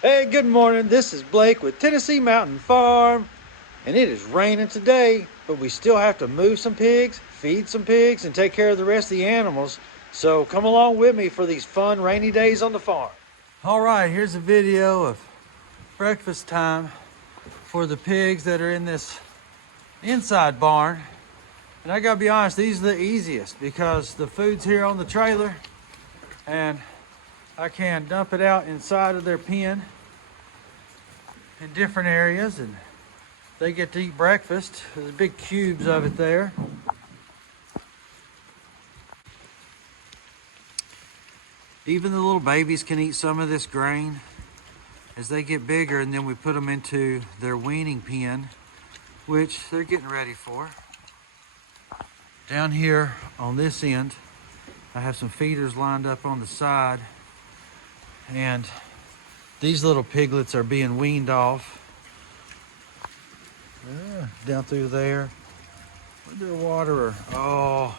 Hey, good morning. This is Blake with Tennessee Mountain Farm, and it is raining today, but we still have to move some pigs, feed some pigs, and take care of the rest of the animals. So come along with me for these fun rainy days on the farm. All right, here's a video of breakfast time for the pigs that are in this inside barn. And I gotta be honest, these are the easiest because the food's here on the trailer and I can dump it out inside of their pen in different areas and they get to eat breakfast. There's big cubes of it there. Even the little babies can eat some of this grain as they get bigger, and then we put them into their weaning pen, which they're getting ready for. Down here on this end, I have some feeders lined up on the side, and these little piglets are being weaned off. Down through there. Where's their waterer? Oh,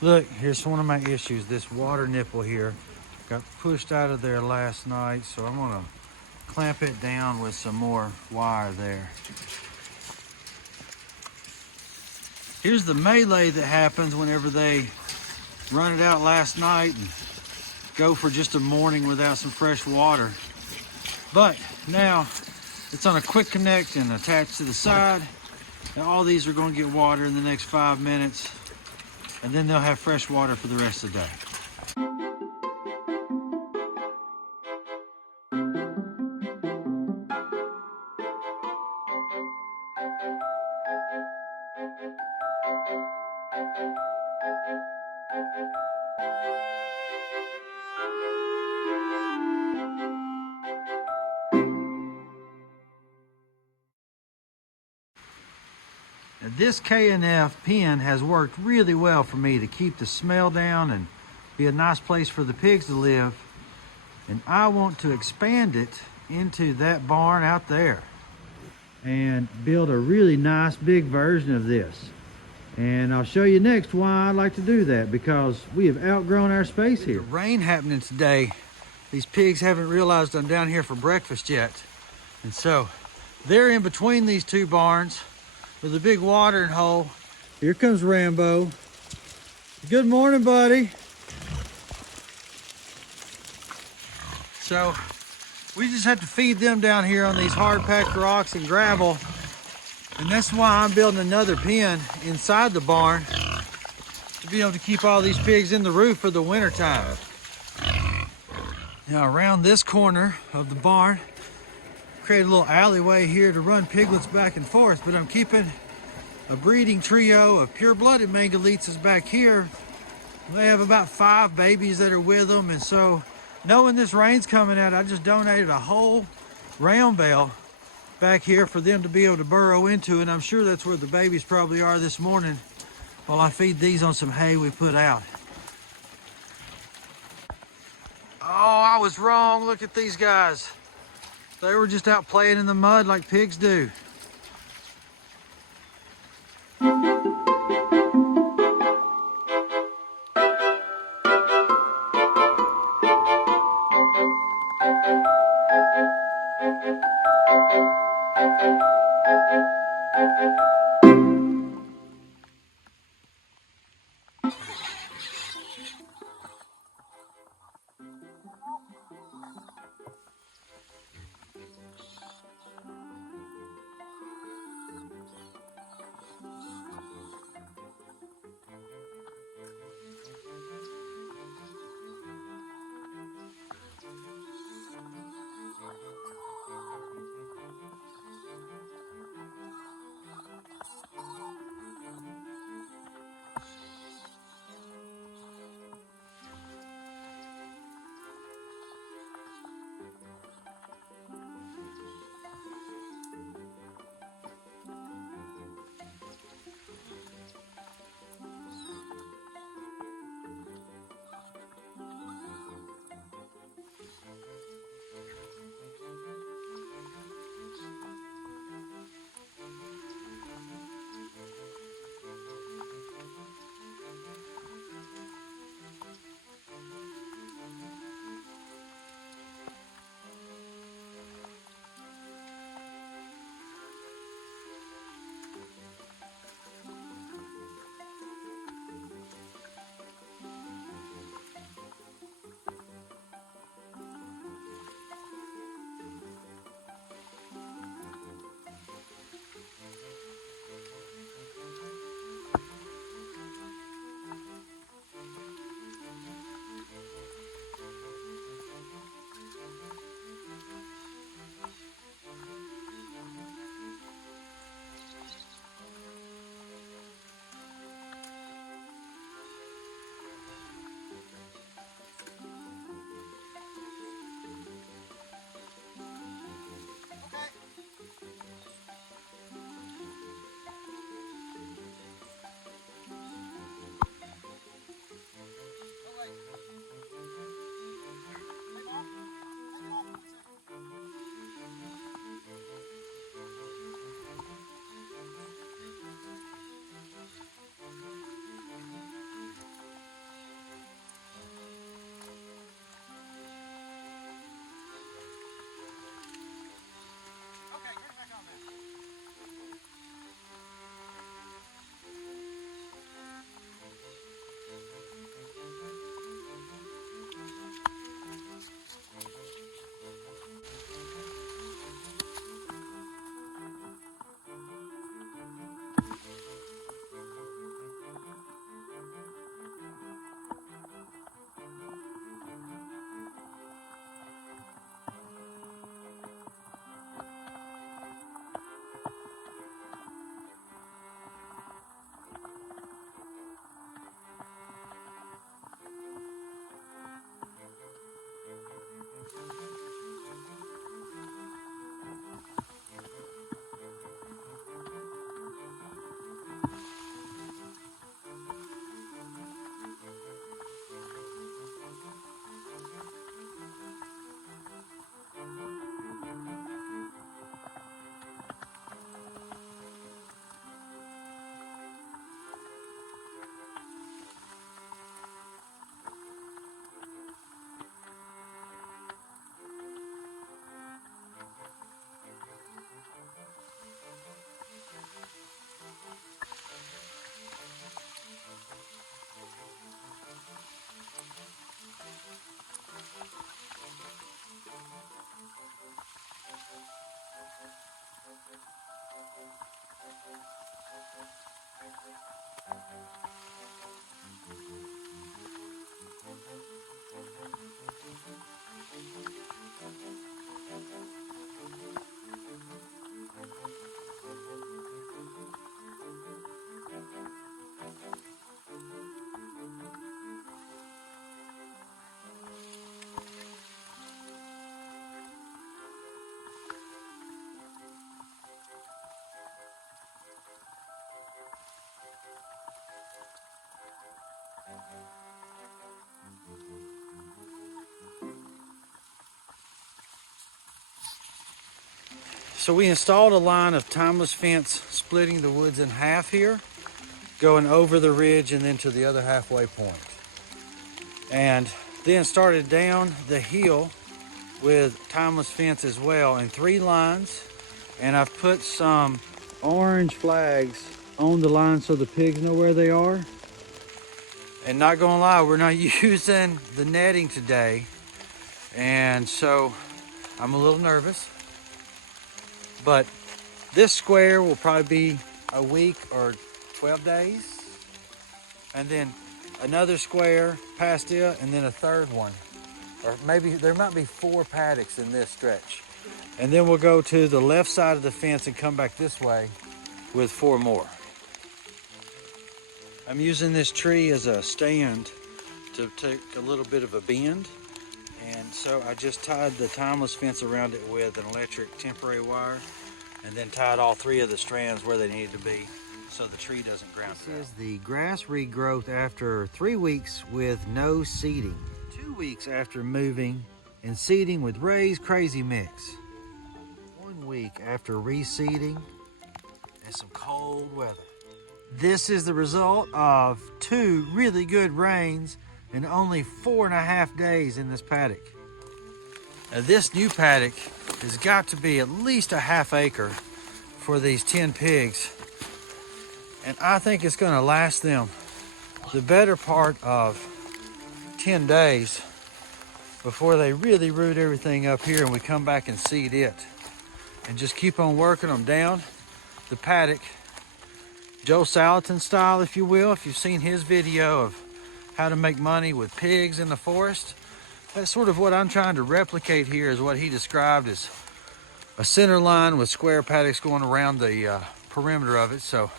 look, here's one of my issues. This water nipple here got pushed out of there last night, so I'm gonna clamp it down with some more wire there. Here's the melee that happens whenever they run it out last night and go for just a morning without some fresh water. But now it's on a quick connect and attached to the side. And all these are going to get water in the next 5 minutes, and then they'll have fresh water for the rest of the day. Now, this K&F pen has worked really well for me to keep the smell down and be a nice place for the pigs to live. And I want to expand it into that barn out there and build a really nice big version of this. And I'll show you next why I like to do that, because we have outgrown our space here. With the rain happening today, these pigs haven't realized I'm down here for breakfast yet. And so they're in between these two barns with a big watering hole. Here comes Rambo. Good morning, buddy. So we just have to feed them down here on these hard packed rocks and gravel. And that's why I'm building another pen inside the barn to be able to keep all these pigs in the roof for the winter time. Now around this corner of the barn, create a little alleyway here to run piglets back and forth, but I'm keeping a breeding trio of pure-blooded Mangalistas back here. They have about 5 babies that are with them, and so knowing this rain's coming out, I just donated a whole round bale back here for them to be able to burrow into, and I'm sure that's where the babies probably are this morning while I feed these on some hay we put out. Oh, I was wrong. Look at these guys. They were just out playing in the mud like pigs do. So we installed a line of timeless fence splitting the woods in half here, going over the ridge and then to the other halfway point. And then started down the hill with timeless fence as well in 3 lines. And I've put some orange flags on the line so the pigs know where they are. And not gonna lie, we're not using the netting today. And so I'm a little nervous. But this square will probably be a week or 12 days. And then another square past it, and then a third one. Or maybe there might be 4 paddocks in this stretch. And then we'll go to the left side of the fence and come back this way with 4 more. I'm using this tree as a stand to take a little bit of a bend. And so I just tied the timeless fence around it with an electric temporary wire, and then tied all 3 of the strands where they needed to be so the tree doesn't ground out. This is the grass regrowth after 3 weeks with no seeding. 2 weeks after moving and seeding with Ray's Crazy Mix. 1 week after reseeding and some cold weather. This is the result of 2 really good rains in only 4.5 days in this paddock. Now this new paddock has got to be at least a ½ acre for these 10 pigs. And I think it's gonna last them the better part of 10 days before they really root everything up here and we come back and seed it. And just keep on working them down the paddock, Joe Salatin style, if you will. If you've seen his video of how to make money with pigs in the forest, that's sort of what I'm trying to replicate here, is what he described as a center line with square paddocks going around the perimeter of it. So,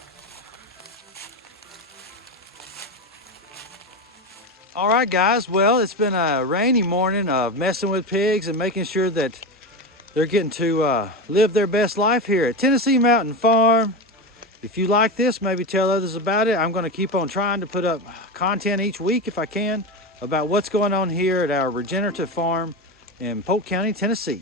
all right guys, well, it's been a rainy morning of messing with pigs and making sure that they're getting to live their best life here at Tennessee Mountain Farm. If you like this, maybe tell others about it. I'm going to keep on trying to put up content each week if I can about what's going on here at our regenerative farm in Polk County, Tennessee.